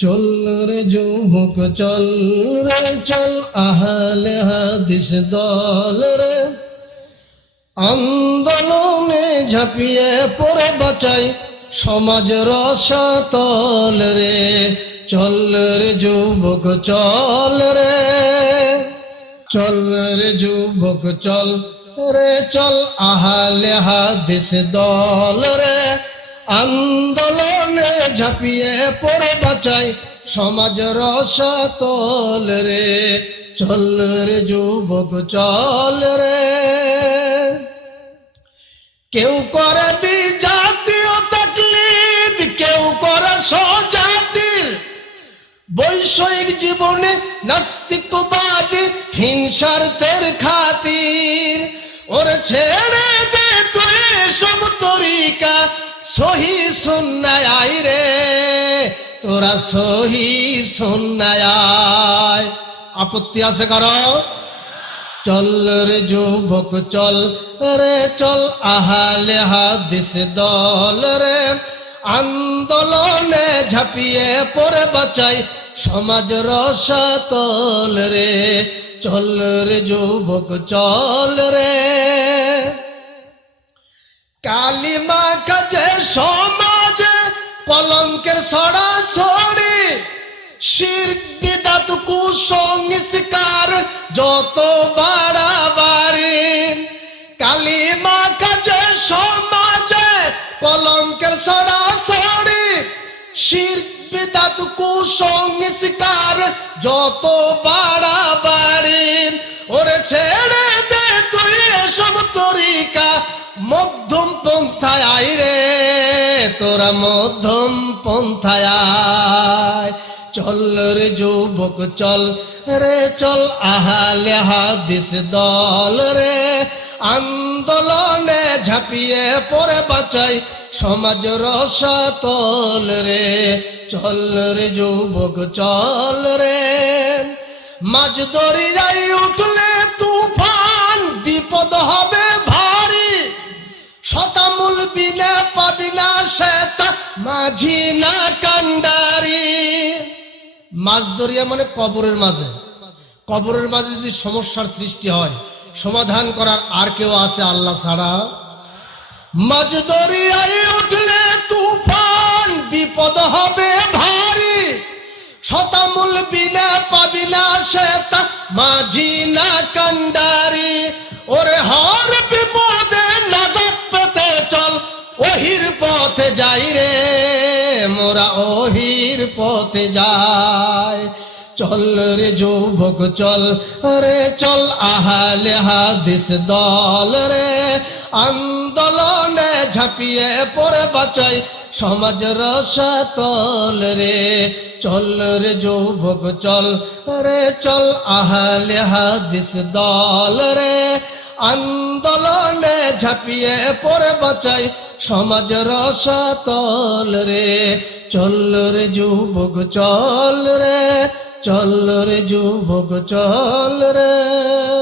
চল রে যুবক, চল রে, চল আহলে হাদিস দল রে। আন্দোলনে ঝাঁপিয়ে পড়ে বাঁচাই সমাজ রসাতল রে। চল রে যুবক, চল রে। চল রে যুবক, চল রে, চল আহলে হাদিস দল রে। আন্দোলনে ঝাঁপিয়ে পড়ে বাঁচাই সমাজ রসাতল রে। চল রে যুবক, চল রে। কেউ করে বিজাতীয় তাকলিদ, কেউ করে স্বজাতির বৈষয়িক জীবনে নাস্তিকবাদী হিংসার্থের খাতির। ওর ছেড়ে দে তুই সহি সুন্নায় আই রে, তোরা সহি সুন্নায় আয়। আপত্তি আছে কারও? চল রে যুবক, চল রে, চল আহালে হাদিস দল রে। আন্দোলনে ঝাঁপিয়ে পড়ে বাঁচাই সমাজ রসাতল রে। চল রে যুবক, চল রে। কালিমা কাজে সমাজে কলঙ্কের সড়া ছড়ি। শিরকি দাত কুসংস্কার যত বাড়াবাড়ি। কালিমা কাজে সমাজে কলঙ্কের সড়া ছড়ি। শিরকি দাত কুসংস্কার যত বাড়াবাড়ি। ওরে ছেড়ে পন্থায় আই রে, তোরা মধ্যম পন্থায় আয়। চল রে যুবক, চল রে, চল আহালে হাদিস দল রে। আন্দোলনে ঝাঁপিয়ে পরে বাঁচাই সমাজ রসাতল রে। চল রে যুবক, চল রে। মাঝ দরিয়াই উঠলে তুফান, বিপদ হবে শতামূল বিনা পাবি না শ্বেতা, মাঝি না কান্ডারি। মাছ দরিয়া মানে কবরের মাঝে। কবরের মাঝে যদি সমস্যার সৃষ্টি হয়, সমাধান করার আর কেউ আছে আল্লাহ ছাড়া? মাঝ দরিয়ায় উঠলে তুফান, বিপদ হবে ভারী। শতামূল বিনা পাবি না শ্বেতা, মাঝি না কান্ডারি। ওহির পথে যাই রে, মোরা ওহির পথে যায় চল রে যুবক, চল রে, চল আহালে হাদিস দল রে। আন্দোলনে ঝাঁপিয়ে পড়ে বাঁচাই সমাজ রসাতল রে। চল রে যুবক, চল রে, চল আহলে হাদিস দল রে। আন্দোলনে ঝাঁপিয়ে পড়ে বাঁচাই সমাজ রসাতল রে চল রে যুবক চল রে চল রে যুবক চল রে।